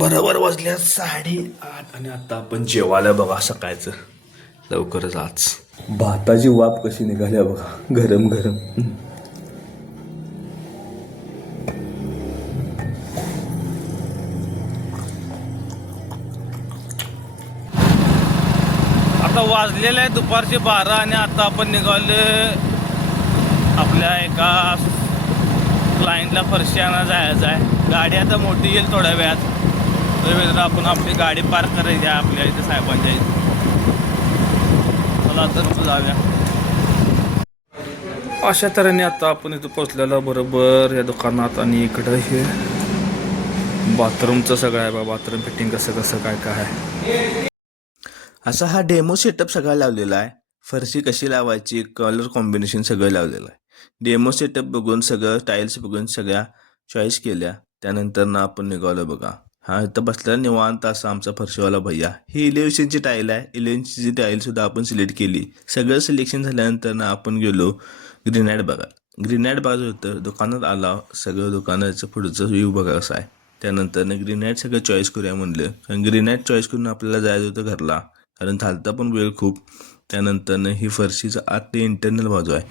बरोबर वाजल्या 8:30 आणि आता आपण जेवायला बघा सकाळचं लवकरच आज भाताची वाफ कशी निघाल्या बघा गरम गरम. आता वाजलेलं आहे दुपारचे 12 आणि आता आपण निघाले आपल्या एका क्लायंटला फरशी आणा जायचं आहे. गाडी आता मोठी येईल थोड्या वेळात, तर आपण आपली गाडी पार्क करायची आहे आपल्या इथे साहेबांच्या इथे. चला तर जाऊया. अशा तऱ्हेने आता आपण इथं पोचलेलो बरोबर या दुकानात आणि इकडं हे बाथरूमचं सगळं आहे बा. बाथरूम फिटिंग कसं कसं काय काय आहे असा हा डेमो सेटअप सगळा लावलेला आहे. फरशी कशी लावायची, कलर कॉम्बिनेशन सगळं लावलेलं आहे. डेमो सेटअप बघून सगळं टाईल्स बघून सगळ्या चॉईस केल्या. त्यानंतर ना आपण निघालो बघा. हा इथं बसला निवांत असा आमचा फरशीवाला भैया. ही 11 टाईल आहे. 11ची टाईल सुद्धा आपण सिलेक्ट केली. सगळं सिलेक्शन झाल्यानंतर ना आपण गेलो ग्रीनाईट बघा. ग्रीनाईट बाजू होतं दुकानात आला. सगळं दुकानाचं पुढचं व्ह्यू बघा कसं आहे. त्यानंतर ग्रीनाईट सगळं चॉईस करूया म्हणलं, कारण ग्रीनाईट चॉईस करून आपल्याला जायचं होतं घरला, कारण चालता पण वेळ खूप. त्यानंतर ही फरशीचं आत ते इंटरनल बाजू आहे.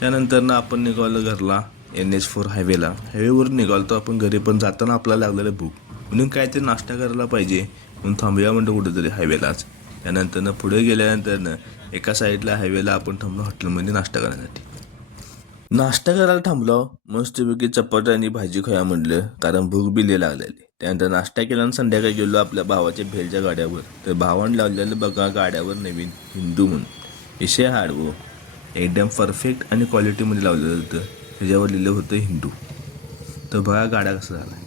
त्यानंतर आपण निघालो घरला NH4 हायवेला. हायवेवर निघालो तर आपण घरी पण जाताना आपल्याला लागलेलं भूक म्हणून काहीतरी नाश्ता करायला पाहिजे म्हणून थांबूया म्हणतो कुठेतरी हायवेलाच. त्यानंतर पुढे गेल्यानंतर एका साईडला हायवेला आपण थांबलो हॉटेलमध्ये नाश्ता करण्यासाठी. नाश्ता करायला थांबलो. मस्तपैकी चपाती आणि भाजी खाया म्हटलं, कारण भूक बी लय लागलेली. त्यानंतर नाश्ता केला आणि संध्याकाळी गेलो आपल्या भावाच्या भेलच्या गाड्यावर. तर भावानं लावलेलं बघा गाड्यावर नवीन हिंदू म्हणून. विषय हाडवो एकदम परफेक्ट आणि क्वालिटीमध्ये लावलेलं होतं. त्याच्यावर लिहिलं होतं हिंदू. तर बघा गाड्या कसं झाला.